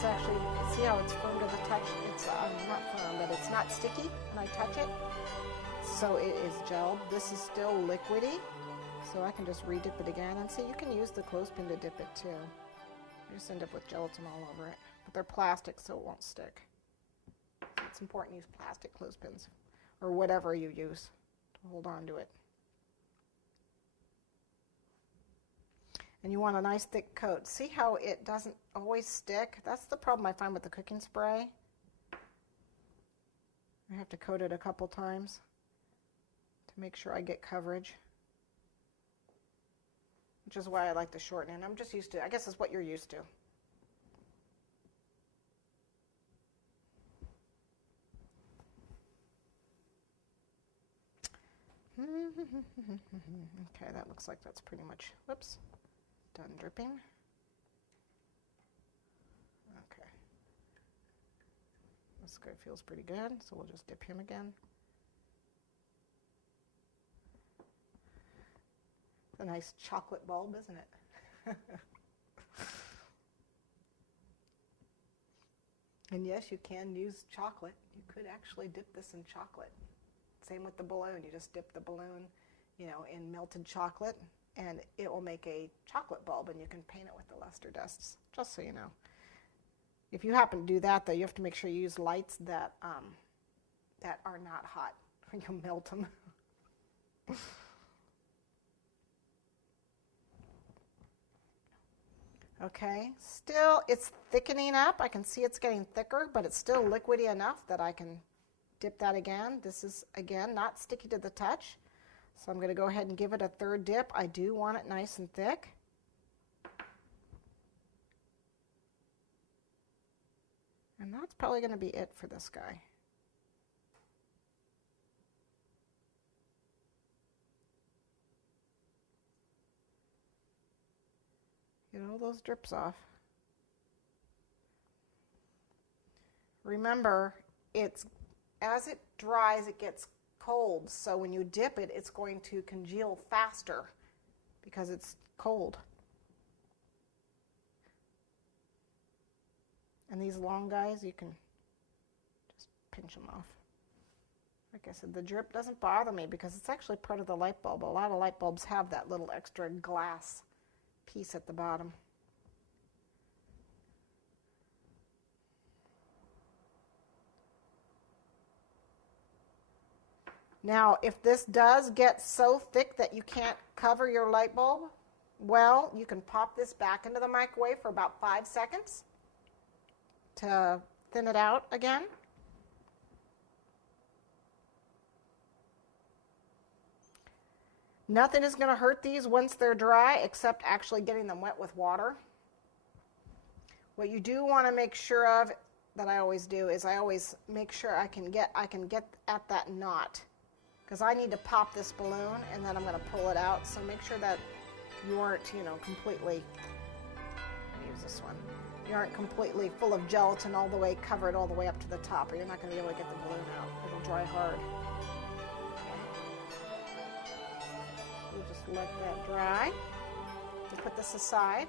is actually, see how it's firm to the touch? It's not firm, but it's not sticky when I touch it. So it is gelled. This is still liquidy, so I can just re-dip it again. And see, you can use the clothespin to dip it too. You just end up with gelatin all over it. But they're plastic, so it won't stick. So it's important to use plastic clothespins, or whatever you use to hold on to it. And you want a nice thick coat. See how it doesn't always stick? That's the problem I find with the cooking spray. I have to coat it a couple times to make sure I get coverage, which is why I like to shorten it. I'm just used to, I guess it's what you're used to. Okay, that looks like that's pretty much, whoops, done dripping. Okay. This guy feels pretty good, so we'll just dip him again. It's a nice chocolate bulb, isn't it? And yes, you can use chocolate. You could actually dip this in chocolate. Same with the balloon. You just dip the balloon, you know, in melted chocolate, and it will make a chocolate bulb, and you can paint it with the luster dusts, just so you know. If you happen to do that, though, you have to make sure you use lights that that are not hot, or you'll melt them. Okay, still it's thickening up. I can see it's getting thicker, but it's still liquidy enough that I can dip that again. This is, again, not sticky to the touch. So I'm going to go ahead and give it a third dip. I do want it nice and thick. And that's probably going to be it for this guy. Get all those drips off. Remember, it's as it dries, it gets cold. So when you dip it, it's going to congeal faster because it's cold. And these long guys, you can just pinch them off. Like I said, the drip doesn't bother me because it's actually part of the light bulb. A lot of light bulbs have that little extra glass piece at the bottom. Now, if this does get so thick that you can't cover your light bulb, well, you can pop this back into the microwave for about 5 seconds to thin it out again. Nothing is going to hurt these once they're dry except actually getting them wet with water. What you do want to make sure of, that I always do, is I always make sure I can get at that knot, because I need to pop this balloon and then I'm going to pull it out. So make sure that you aren't, completely, let me use this one. You aren't completely full of gelatin all the way, covered all the way up to the top, or you're not going to be able to get the balloon out. It'll dry hard. We'll just let that dry. We'll put this aside.